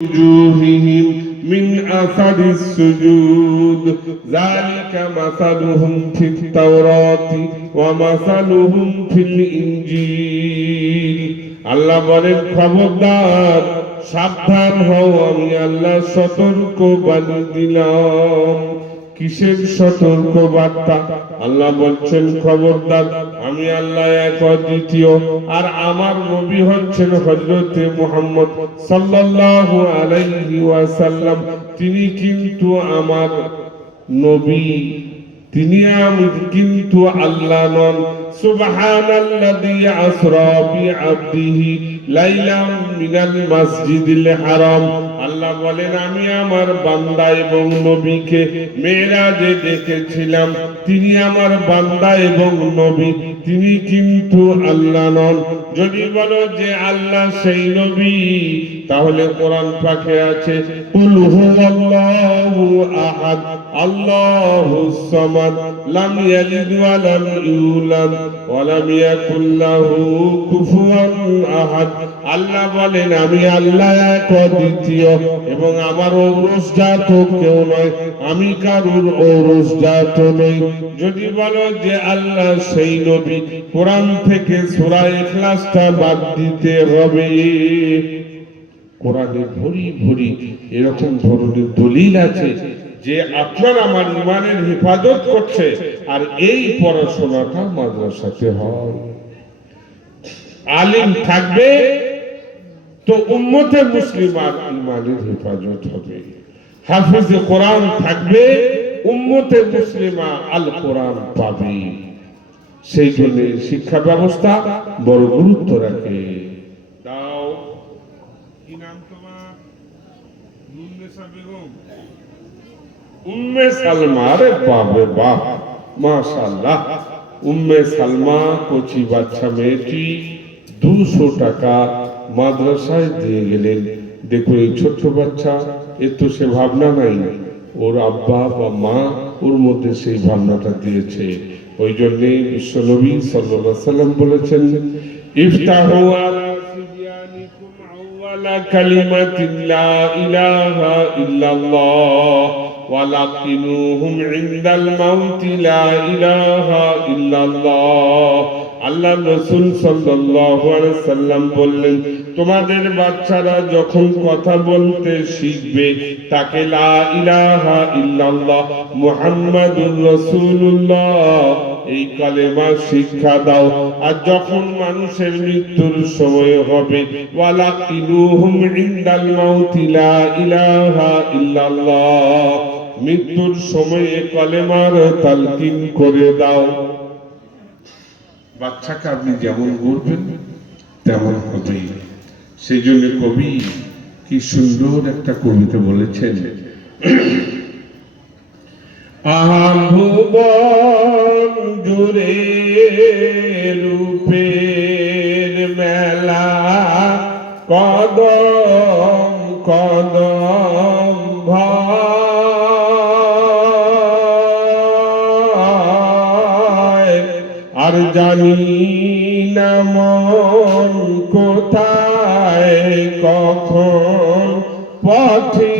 وجوههم من أثر السجود ذلك مثلهم في التوراة ومثلهم في الإنجيل আল্লাহ বলেন খবরদার সাবধান হও আমি আল্লাহ সতর্ক বাণী দিলাম। কিসের সতর্ক বার্তা? আল্লাহ বলছেন খবরদার আমি আল্লাহ এক অদ্বিতীয় আর আমার নবী হচ্ছেন হযরতে মুহাম্মদ সাল্লাল্লাহু আলাইহি ওয়াসাল্লাম। তিনি কিন্তু আমার নবী, তিনি কিন্তু আল্লাহ নন। সুবহানাল্লাযী আসরা বিআবদিহি লাইলাম মিনাল মাসজিদিল হারাম। আল্লাহ বলেন আমি আমার বান্দা এবং নবীকে মেরাজে দেখেছিলাম। তিনি আমার বান্দা এবং নবী, তিনি কিন্তু আল্লাহ নন। যদি বলো যে আল্লাহ সেই নবী, তাহলে কোরআন পাকে আছে কুল হুয়াল্লাহু আহাদ আল্লাহুস সামাদ লাম ইয়ালিদ ওয়া লাম ইউলাদ ওয়া লাম ইয়াকুল লাহু কুফুয়ান আহাদ। আল্লাহ বলেন আমি আল্লাহ এক অদ্বিতীয় এবং আমার ঔরসজাত কেউ নয়, আমি কারুর ঔরসজাত নই। যদি বলো যে আল্লাহ সেই নবী, কোরআন থেকে সূরা ইখলাসটা বাদ দিতে হবে। কোরআনে ভরি ভরি এরকম ধরনের দলিল আছে যে আপনার আমার ইমানের হেফাজত করছে, আর এই পড়াশোনাটা মাদ্রাসাতে হয়। আলিম থাকবে তো উম্মতে মুসলিমার ইমানের হেফাজত হবে। হাফিজ কোরআন থাকবে, উম্মতে মুসলিমা আল কোরআন পাবে। সেই জন্য শিক্ষা ব্যবস্থা বড় গুরুত্ব রাখে। দাও কি নাম তোমার? মুন্নেসা বেগম, উম্মে সালমা। রে বাবা বাহ, মাশাআল্লাহ। উম্মে সালমা কচি বাচ্চা মেয়েটি 200 টাকা মাদ্রাসায় দিয়ে গেলেন। দেখো এই ছোট্ট বাচ্চা, এর তো সে ভাবনা নাই, ওর আব্বা বা মা ওর মধ্যে সেই ভাবনাটা দিয়েছে। ওই জন্যে বিশ্বনবী সাল্লাল্লাহু আলাইহি সাল্লাম বলেছেন ইফতাহু আলা সিবয়ানিকুম আউয়ালা কালিমাতিন লা ইলাহা ইল্লাল্লাহ ওয়া লাকিনুহুম ইনদাল মাউতি লা ইলাহা ইল্লাল্লাহ। আল্লাহ রাসূল সাল্লাল্লাহু আলাইহি সাল্লাম বললেন তোমাদের বাচ্চারা যখন কথা বলতে শিখবে তাকে লা ইলাহা ইল্লাল্লাহ মুহাম্মাদুর রাসূলুল্লাহ এই কালেমা শিক্ষা দাও। আর যখন মানুষের মৃত্যুর সময় হবে ওয়ালাকিনুহুম ইনদাল মাউতি লা ইলাহা ইল্লাল্লাহ, মৃত্যুর সময়ে কালেমার তালকিন করে দাও। বাচ্চাকে আপনি যেমন বলবেন তেমন হবে। সেই জন্য কবি কি সুন্দর একটা কবিতা বলেছেন, ভুবন জুড়ে রূপের মেলা, কদম কদম ভাই, আর জানি না মন কোথায় কখন পথি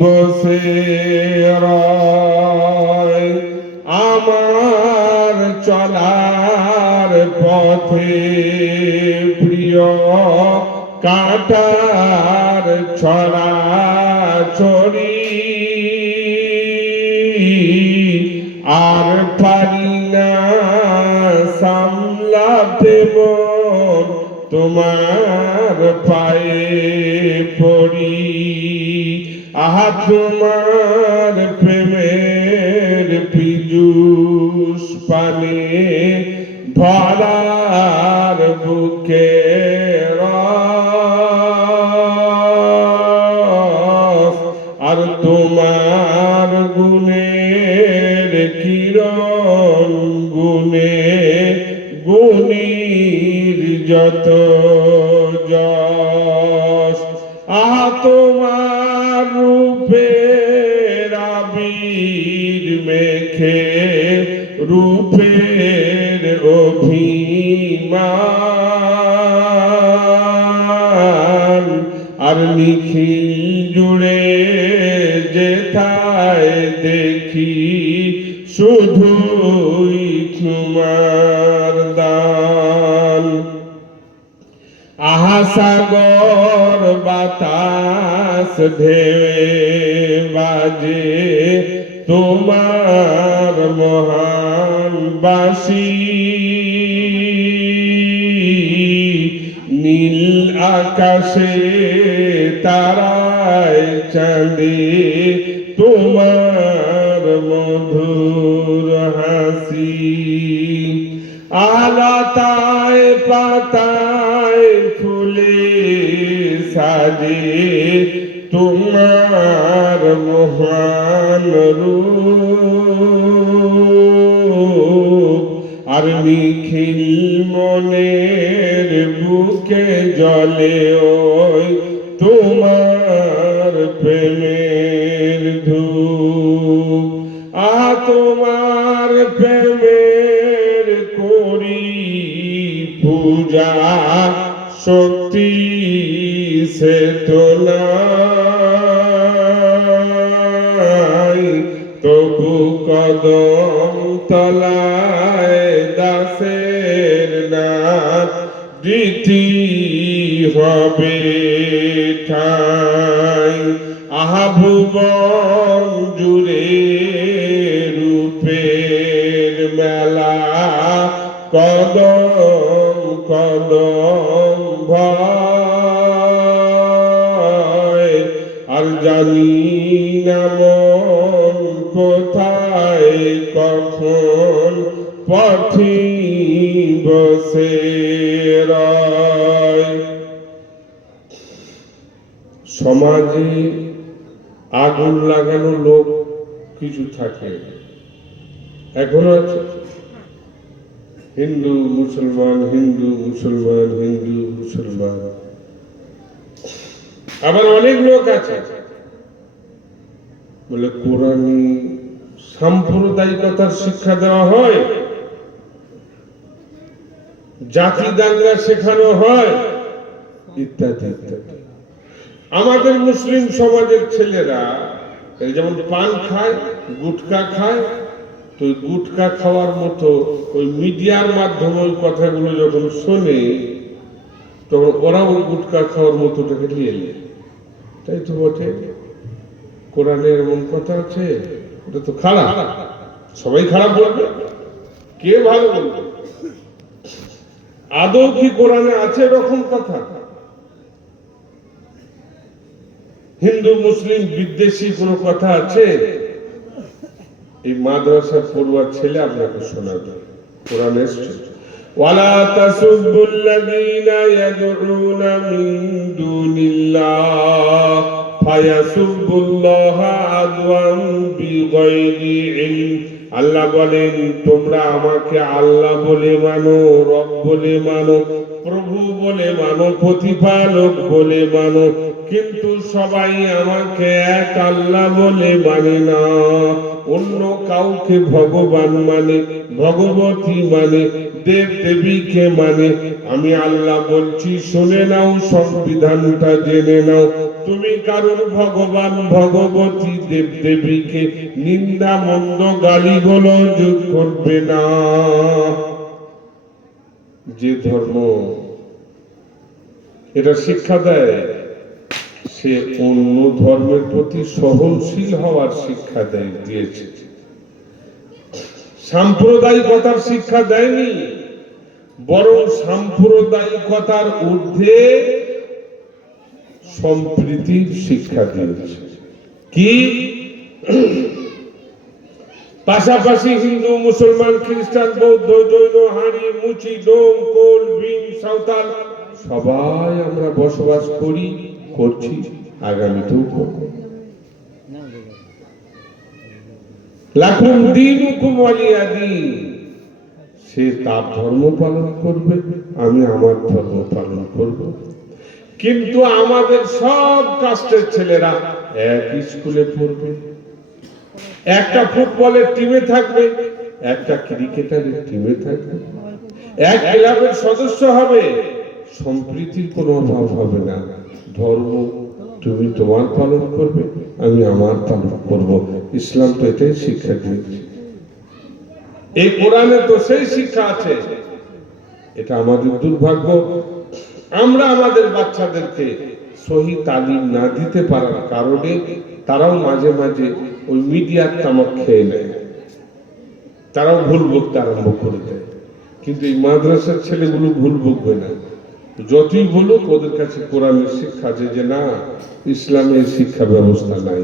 বসে রয়। আমার চলার পথে প্রিয় কাটার ছড়া ছড়ি, আর পারি না সামলাতে মন তোমার পায়ে পড়ি। আহা তোমার প্রেমের পীযূষ পানে ধরার বুকে রস, আর তোমার গুণের কিরণ গুণে গুণীর যত যশ। আহা তোমার রূপের আবির মেখে রূপের অভিমান, আর নিখিল জুড়ে যেথায় দেখি শুধুই তোমার দান। আহা সাগর বাতাস ঢেউ বাজে তোমার মহান বাসি। নীল আকাশে তারায় চাঁদে তোমার মধুর হাসি। আলতায় পাতায় ফুলে সাজে তোমার মহান রূপ। আর নিখিল মনের বুকে জ্বলে ওই তোমার প্রেমের ধূপ। তোমার প্রেমের করি পূজা, শক্তি সে তো নাই। তবু কদম তলায় দাসের নাম দিতে হবে ঠাই। আহা ভুবন জুড়ে রূপের মেলা, কদম কদম ভয়। আর জানি না মন কোথায় কখন পথি বসে রয়। সমাজে আগুন লাগানো লোক কিছু থাকে, এখনো আছে। হিন্দু মুসলমান, হিন্দু মুসলমান, হিন্দু মুসলমান। আবার অনেক লোক আছে বলে কোরআনে সাম্প্রদায়িকতার শিক্ষা দেওয়া হয়, জাতি দাঙ্গা শেখানো হয়, ইত্যাদি ইত্যাদি। আমাদের মুসলিম সমাজের ছেলেরা যেমন পান খায়, গুটকা খায়, তো গুটকা খাওয়ার মতো ওই মিডিয়ার মাধ্যমে ওই কথাগুলো যখন শোনে তখন ওরাও গুটকা খাওয়ার মতোটাকে নিয়ে নেয়। তাই তো বটে, কোরআনে এমন কথা আছে, ওটা তো খারাপ। সবাই খারাপ বলবে, কে ভালো বলবে? আদৌ কি কোরআনে আছে এরকম কথা? হিন্দু মুসলিম বিদ্বেষী কোন কথা আছে? এই মাদ্রাসা পড়ুয়া ছেলে আপনাকে শোনাবে, কোরআনে এসেছে ওয়ালা তাসুবুল্লাযীনা ইয়াদউনা মিন দুনিল্লাহ ফায়াসুবুল্লাহা আদওয়ান বিগাইরি ইলম। আল্লাহ বলেন, তোমরা আমাকে আল্লাহ বলে মানো, রব বলে মানো, প্রভু বলে মানো, প্রতিপালক বলে মানো, কিন্তু সবাই আমাকে এক আল্লাহ বলে মানে না। অন্য কাউকে ভগবান মানে, ভগবতী মানে, দেব দেবীকে মানে। আমি আল্লাহ বলছি, শুনে নাও, সংবিধানটা জেনে নাও। তুমি কারোর ভগবান ভগবতী দেব দেবীকে নিন্দা মন্দ গালিগালাজ করবে না। যে ধর্ম এটা শিক্ষা দেয়, সে অন্য ধর্মের প্রতি সহনশীল হওয়ার শিক্ষা দিয়েছে, সাম্প্রদায়িকতার শিক্ষা দেয়নি, বরং সাম্প্রদায়িকতার ঊর্ধ্বে সম্প্রীতির শিক্ষা দিয়েছে। কি? পাশাপাশি হিন্দু মুসলমান খ্রিস্টান বৌদ্ধ জৈন হাঁড়ি মুচি ডোম কোল বিন সাঁওতাল সবাই আমরা বসবাস করি, করছি, আগামীতেও করব। লাকুম দীনুকুম ওয়ালিয়া দীন। সে তার ধর্ম পালন করবে, আমি আমার ধর্ম পালন করব। কিন্তু আমাদের সব কাস্টের ছেলেরা এক স্কুলে পড়বে, একটা ফুটবলের টিমে থাকবে, একটা ক্রিকেটারের টিমে থাকবে, এক ক্লাবের সদস্য হবে, সম্প্রীতির কোনো অভাব হবে না। ধর্ম তুমি তোমার পালন করবে, আমি আমার পালন করব। ইসলাম তো এটাই শিক্ষা দিয়েছে। এই কোরআনে তো সেই শিক্ষা আছে। এটা আমাদের দুর্ভাগ্য, আমরা আমাদের বাচ্চাদেরকে সহি তালিম না দিতে পারার কারণে তারাও মাঝে মাঝে ওই মিডিয়ার তামাক খেয়ে নেয়, তারাও ভুল বকতে আরম্ভ করে দেয়। কিন্তু এই মাদ্রাসার ছেলেগুলো ভুল বকবে না, যতই বলুক ওদের কাছে কোরআনের শিক্ষা আছে যে না, ইসলামের শিক্ষা ব্যবস্থা নাই।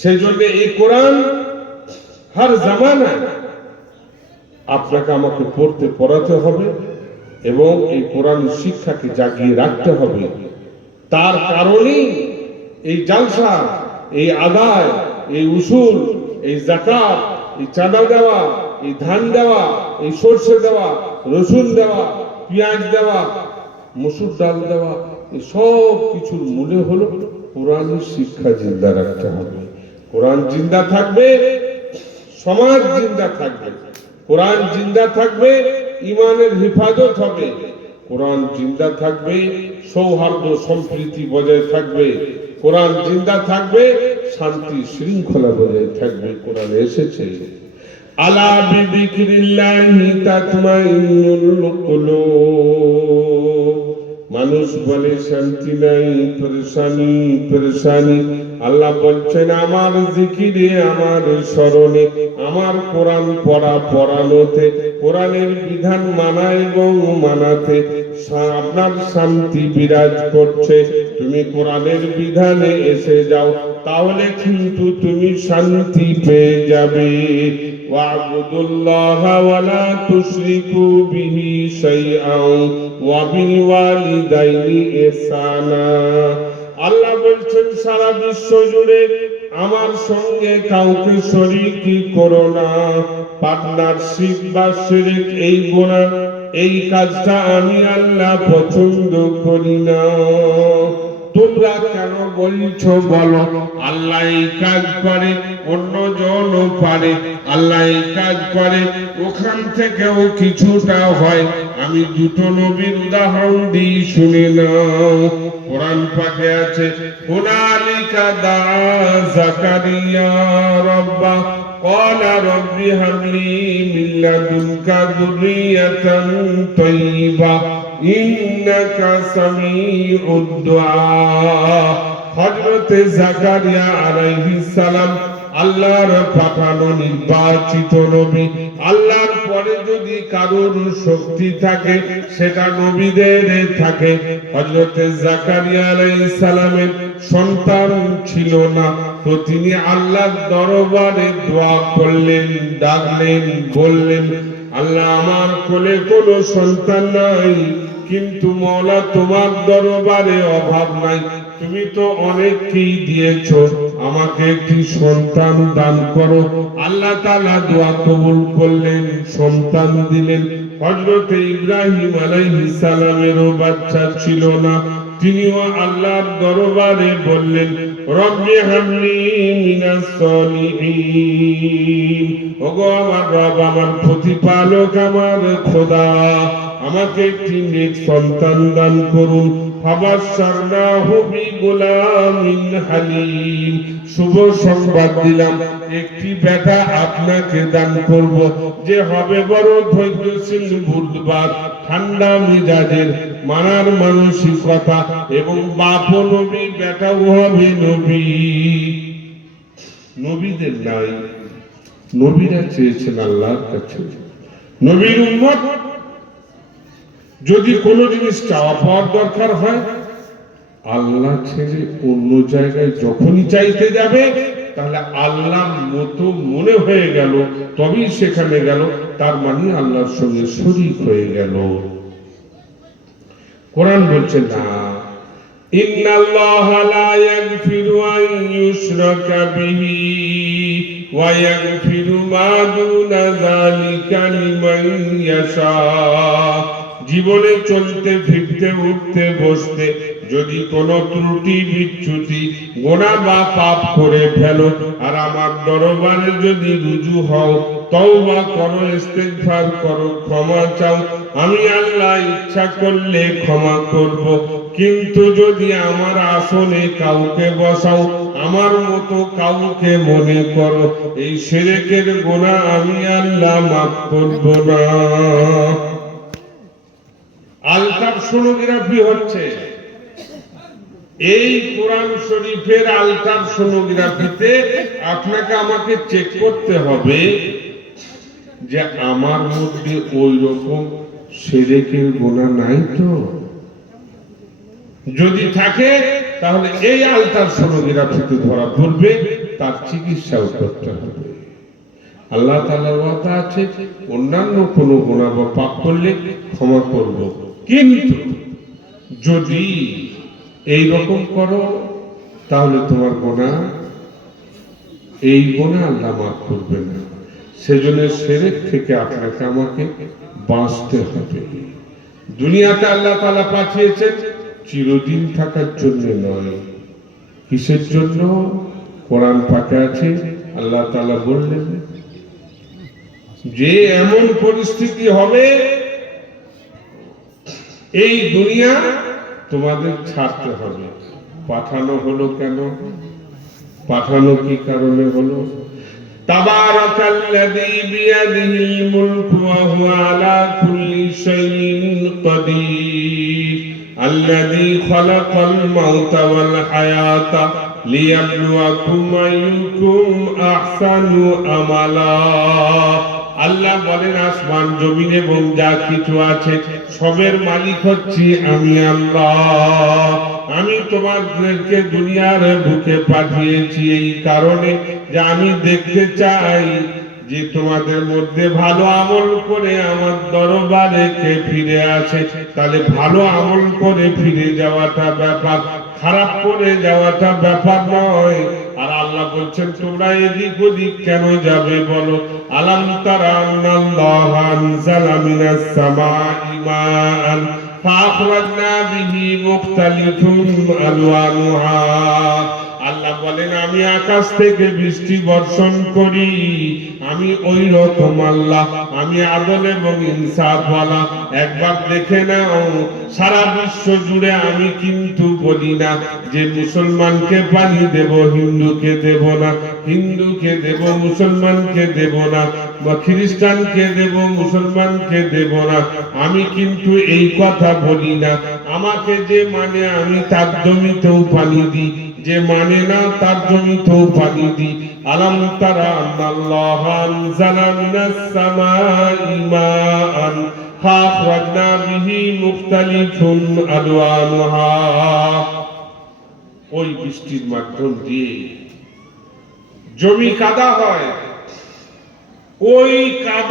সেই জন্য এই কোরআন হর জামানায় আপনাকে আমাকে পড়তে পড়াতে হবে এবং এই কোরআন শিক্ষাকে জাগিয়ে রাখতে হবে। তার কারণেই এই জালসা, এই আদায়, এই উসুল, এই যাকাত, এই চাঁদা দেওয়া, এই ধান দেওয়া, এই সরষে দেওয়া, রসুন দেওয়া, পেঁয়াজ দেওয়া, মসুর ডাল দেওয়া, এই সব কিছুর মূলে হলো কোরআনের শিক্ষা জিন্দা রাখতে হবে। কোরআন জিন্দা থাকবে, সমাজ জিন্দা থাকবে। কোরআন জিন্দা থাকবে, ইমানের হেফাজত হবে। কোরআন জিন্দা থাকবে, সৌহার্দ্য সম্প্রীতি বজায় থাকবে। কোরআন জিন্দা থাকবে, শান্তি শৃঙ্খলা বজায় থাকবে। কোরআনে এসেছে আলা বিযিকরিল্লাহি তাতমাইন্নুল কুলুব। মানুষ বলে শান্তি নাই, পেরেশানি পেরেশানি। আল্লাহ বলছেন আমার জিকিরে, আমার স্মরণে, আমার কোরআন পড়া পড়ানোতে, কোরআনের বিধান মানা এবং মানাতে আপনার শান্তি বিরাজ করছে। তুমি কোরআনের বিধানে এসে যাও, তাহলে কিন্তু তুমি শান্তি পেয়ে যাবে। ওয়া'বুদুল্লাহা ওয়া লা তুশরিকু বিহি শাইআন ওয়া বিল ওয়ালিদাইনি ইহসানা। আল্লাহ বলছেন সারা বিশ্ব জুড়ে আমার সঙ্গে কাউকে শরীক করো না। পার্টনারশিপ বা শিরক, এই গুনাহ, এই কাজটা আমি আল্লাহ পছন্দ করি না। তোমরা কেন বলছো বলো? আল্লাহ এই কাজ করে, অন্যজনও পারে। আল্লাহ এই কাজ করে, ওখান থেকেও কিছুটা হয়। আমি দুটো নবীর উদাহরণ দিই, শুনে নাও। কোরআন পাকে আছে হুনালিকা দা যাকারিয়া রাব্বা ক্বালা রাব্বি হাবলি মিন লাদুনকা যুররিয়াতান তাইয়্যিবা ইন্নাকা সামিউদ দুআ। হযরত যাকারিয়া আলাইহিস সালাম আল্লাহর পাঠানো নির্বাচিত নবী। আল্লাহর পরে যদি কারোর শক্তি থাকে সেটা নবীদের থাকে। হযরত যাকারিয়া আলাইহিস সালামের সন্তান ছিল না, তো তিনি আল্লাহর দরবারে দোয়া করলেন, ডাকলেন, বললেন আল্লাহ আমার কোলে কোনো সন্তান নাই, কিন্তু মওলা তোমার দরবারে অভাব নাই, তুমি তো অনেককেই দিয়েছো, আমাকে একটি সন্তান দান করো। আল্লাহ তাআলা দোয়া কবুল করলেন, সন্তান দিলেন। হযরত ইব্রাহিম আলাইহিস সালামেরও বাচ্চা ছিল না, তিনিও আল্লাহর দরবারে বললেন রব্বি হাবলি মিনাস সলিহিন। ওগো আমার রব, আমার প্রতিপালক, আমার খোদা, আমাকে একটি নেক সন্তান দান করুন। ফাবাশশারনাহু বিগুলামিন হালিম। শুভ সংবাদ দিলাম, একটি বেটা আপনাকে দান করব, যে হবে বড় ধৈর্যশীল, বুদ্ধবার, ঠান্ডা মেজাজের, মানার মানসিকতা, এবং বাপও নবী, বেটাও হবে নবী। নবীদের নাই, নবীরা চেয়েছেন আল্লাহর কাছে। নবীর উম্মত যদি কোনো জিনিস চাওয়া পাওয়ার দরকার হয়, আল্লাহ ছেড়ে অন্য জায়গায় যখনই চাইতে যাবে, তাহলে আল্লাহর মতো মনে হয়ে গেল, তবেই সেখানে গেল, তার মানে আল্লাহর সঙ্গে শরীক হয়ে গেল। কোরআন বলছে না, ইন্নাল্লাহা লা ইয়াগফিরু আন ইউশরাকা বিহি ওয়া ইয়াগফিরু মা দুনা যালিকা লিমান ইয়াশা। জীবনে চলতে ফিরতে উঠতে বসতে যদি কোনো ত্রুটি বিচ্যুতি গুনাহ বা পাপ করে ফেলো, আর আমার দরবারে যদি রুজু হও, তওবা করো, ইস্তেগফার করো, ক্ষমা চাও, আমি আল্লাহ ইচ্ছা করলে ক্ষমা করব। কিন্তু যদি আমার আসনে কাউকে বসাও, আমার মতো কাউকে মনে করো, এই শিরকের গুনাহ আমি আল্লাহ মাফ করব না। আলট্রাসোনোগ্রাফি হচ্ছে, এই কোরআন শরীফের আলট্রাসোনোগ্রাফিতে আপনাকে আমাকে চেক করতে হবে যে আমার মধ্যে ওই রকম শিরকের গুনাহ নাই তো। যদি থাকে তাহলে এই আলট্রাসোনোগ্রাফিতে ধরা পড়বে, তার চিকিৎসাও করতে হবে। আল্লাহ তাআলার ওয়াদা আছে, অন্যান্য কোনো গুনাহ বা পাপ করলে ক্ষমা করব, কিন্তু যদি এই রকম করো তাহলে তোমার গুনাহ, এই গুনাহ আল্লাহ মাফ করবে না। সেজন্য শিরক থেকে আপনাকে আমাকে বাঁচতে হবে। দুনিয়াতে আল্লাহ তাআলা পাঠিয়েছেন চিরদিন থাকার জন্য নয়। কিসের জন্য? কোরআন পাকে আছে, আল্লাহ তাআলা বললেন যে এমন পরিস্থিতি হবে এই দুনিয়া তোমাদের ছাড়তে হবে। পাঠানো হলো কেন? পাঠানো কি কারণে হলো? তাবারাকাল্লাযী বিয়াদিহিল মুলকু ওয়া হুয়া আলা কুল্লি শাইইন কাদির আল্লাযী খালাকাল মাউতা ওয়াল হায়াতা লিয়াবলুয়াকুম আইয়ুকুম আহসানু আমালা। আল্লাহ বলেন, আসমান জমিন এবং যা কিছু আছে সবের মালিক হচ্ছি আমি আল্লাহ। আমি তোমাদেরকে দুনিয়ার বুকে পাঠিয়েছি এই কারণে যে আমি দেখতে চাই যে তোমাদের মধ্যে ভালো আমল করে আমার দরবারে কে ফিরে আসে। তাহলে ভালো আমল করে ফিরে যাওয়াটা ব্যাপার, খারাপ করে যাওয়াটা ব্যাপার নয়। আর আল্লাহ বলছেন তোমরা এদিক ওদিক কেন যাবে বলো? আলাম তারা আন্নাল্লাহ আনজালা মিনাস সামাই মাআন ফাআখরাজনা বিহি মুখতালিফুন আলওয়ানুহা। আল্লাহ বলেন আমি আকাশ থেকে বৃষ্টি বর্ষণ করি, আমি ওই রকম আল্লাহ, আমি আদল এবং ইনসাফ ওয়ালা। একবার দেখে নাও, সারা বিশ্ব জুড়ে আমি কিন্তু বলি না যে মুসলমানকে পানি দেব, হিন্দুকে দেব না, হিন্দুকে দেব মুসলমানকে দেব না, বা খ্রিস্টানকে দেব মুসলমানকে দেব না। আমি কিন্তু এই কথা বলি না। আমাকে যে মানে আমি তার জমিতেও পানি দিই, যে মানে না তার জমিতেও পানি দিই। আলাম তারা আন্নাল্লাহ আনজালা মিনাস সামাই মাআন ফাআখরাজনা বিহি মুখতালিফুন আলওয়ানুহা। ওই বৃষ্টির মাধ্যম দিয়ে জমি কাদা হয়, ওই কাদা